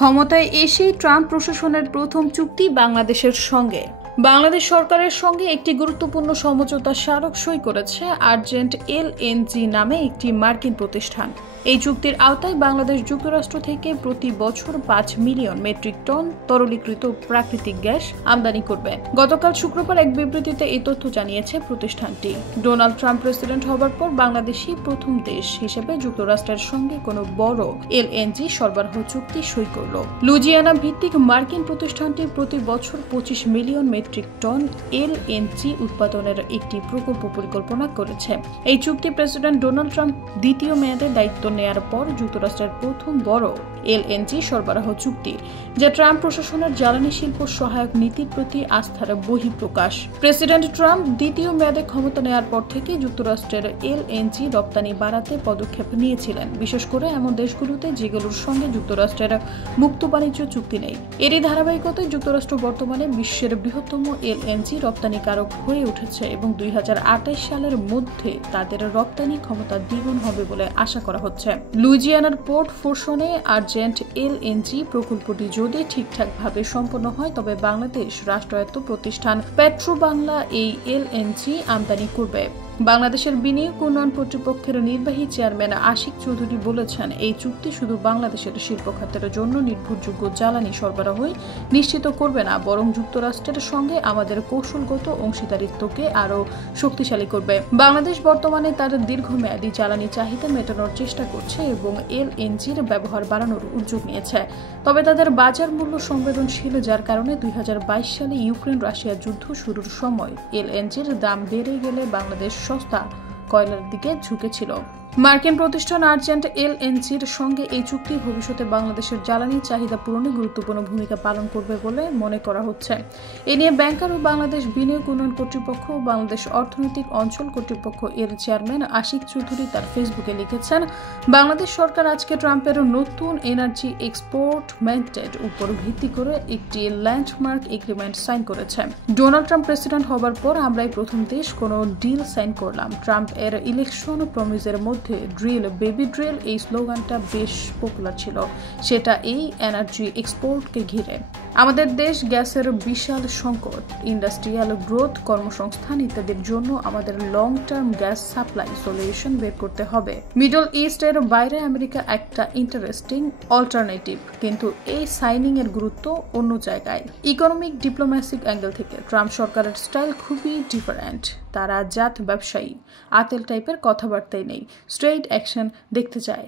ক্ষমতায় এসেই ট্রাম্প প্রশাসনের প্রথম চুক্তি বাংলাদেশের সঙ্গে। বাংলাদেশ সরকারের সঙ্গে একটি গুরুত্বপূর্ণ সমঝোতা স্মারক সই করেছে আর্জেন্ট এলএনজি নামে একটি মার্কিন প্রতিষ্ঠান। এই চুক্তির আওতায় বাংলাদেশ যুক্তরাষ্ট্র থেকে প্রতি বছর 5 মিলিয়ন মেট্রিক টন তরলীকৃত প্রাকৃতিক গ্যাস আমদানি করবে। গতকাল শুক্রবার এক বিবৃতিতে এই তথ্য জানিয়েছে প্রতিষ্ঠানটি। ডোনাল্ড ট্রাম্প প্রেসিডেন্ট হবার পর বাংলাদেশই প্রথম দেশ হিসেবে যুক্তরাষ্ট্রের সঙ্গে কোনো বড় এলএনজি সরবরাহ চুক্তি সই করল। লুজিয়ানা ভিত্তিক মার্কিন প্রতিষ্ঠানটি প্রতি বছর 25 মিলিয়ন মেট্রিক টন এলএনজি উৎপাদনের একটি প্রকল্প পরিকল্পনা করেছে। এই চুক্তি প্রেসিডেন্ট ডোনাল্ড ট্রাম্প দ্বিতীয় মেয়াদে দায়িত্ব নেয়ার পর যুক্তরাষ্ট্রের প্রথম বড় এলএনজি সরবরাহ চুক্তি, যা ট্রাম্প প্রশাসনের জ্বালানি শিল্প সহায়ক নীতির প্রতি আস্থার বহিঃপ্রকাশ। প্রেসিডেন্ট ট্রাম্প দ্বিতীয় মেয়াদে ক্ষমতা নেয়ার পর থেকে যুক্তরাষ্ট্রের এলএনজি রপ্তানি বাড়াতে পদক্ষেপ নিয়েছিলেন, বিশেষ করে এমন দেশগুলোতে যেগুলোর সঙ্গে যুক্তরাষ্ট্রের মুক্ত বাণিজ্য চুক্তি নেই। এরই ধারাবাহিকতায় যুক্তরাষ্ট্র বর্তমানে বিশ্বের বৃহত্তম এলএনজি রপ্তানিকারক হয়ে উঠেছে এবং 2028 সালের মধ্যে তাদের রপ্তানি ক্ষমতা দ্বিগুণ হবে বলে আশা করা হচ্ছে। লুইজিয়ানার পোর্ট ফোর্সনে আর্জেন্ট এলএনজি প্রকল্পটি যদি ঠিকঠাকভাবে সম্পন্ন হয়, তবে বাংলাদেশ রাষ্ট্রায়ত্ত প্রতিষ্ঠান পেট্রোবাংলা এই এলএনজি আমদানি করবে। বাংলাদেশের বিনিয়োগ উন্নয়ন কর্তৃপক্ষের নির্বাহী চেয়ারম্যান আশিক চৌধুরী বলেছেন, এই চুক্তি শুধু বাংলাদেশের শিল্প খাতের জন্য নির্ভরযোগ্য জ্বালানি সরবরাহই নিশ্চিত করবে না, বরং যুক্তরাষ্ট্রের সঙ্গে আমাদের কৌশলগত অংশীদারিত্বকে আরও শক্তিশালী করবে। বাংলাদেশ বর্তমানে তার দীর্ঘমেয়াদী জ্বালানি চাহিদা মেটানোর চেষ্টা করছে এবং এলএনজির ব্যবহার বাড়ানোর উদ্যোগ নিয়েছে। তবে তাদের বাজার মূল্য সংবেদনশীল, যার কারণে 2022 সালে ইউক্রেন রাশিয়া যুদ্ধ শুরুর সময় এলএনজির দাম বেড়ে গেলে বাংলাদেশ সস্তা কয়লার দিকে ঝুঁকেছিল। মার্কিন প্রতিষ্ঠান আর্জেন্ট এলএনজির সঙ্গে এই চুক্তি ভবিষ্যতে বাংলাদেশের জ্বালানি চাহিদা পূরণে গুরুত্বপূর্ণ ভূমিকা পালন করবে বলে মনে করা হচ্ছে। এ নিয়ে ব্যাংকার ও বাংলাদেশ বিনিয়োগ উন্নয়ন কর্তৃপক্ষ ও বাংলাদেশ অর্থনৈতিক অঞ্চল কর্তৃপক্ষ এর চেয়ারম্যান আশিক চৌধুরী তার ফেসবুকে লিখেছেন, বাংলাদেশ সরকার আজকে ট্রাম্পের নতুন এনার্জি এক্সপোর্ট ম্যান্ডেট উপর ভিত্তি করে একটি ল্যান্ডমার্ক এগ্রিমেন্ট সাইন করেছে। ডোনাল্ড ট্রাম্প প্রেসিডেন্ট হবার পর আমরাই প্রথম দেশ কোনো ডিল সাইন করলাম। ট্রাম্প এর ইলেকশন প্রমিসের মধ্যে ড্রিল বেবি ড্রিল এই স্লোগানটা বেশ পপুলার ছিল, সেটা এই এনার্জি এক্সপোর্টকে ঘিরে। আমাদের দেশ গ্যাসের বিশাল সংকট, ইন্ডাস্ট্রিয়াল গ্রোথ, কর্মসংস্থান ইত্যাদির জন্য আমাদের long term gas supply solution বের করতে হবে। মিডল ইস্ট এর বাইরে আমেরিকা একটা ইন্টারেস্টিং অল্টারনেটিভ, কিন্তু এই সাইনিং এর গুরুত্ব অন্য জায়গায়। ইকোনমিক ডিপ্লোম্যাসিক অ্যাঙ্গেল থেকে ট্রাম্প সরকারের স্টাইল খুবই ডিফারেন্ট। তারা জাত ব্যবসায়ী, আতেল টাইপের কথাবার্তাই নেই, স্ট্রেইট অ্যাকশন দেখতে চায়।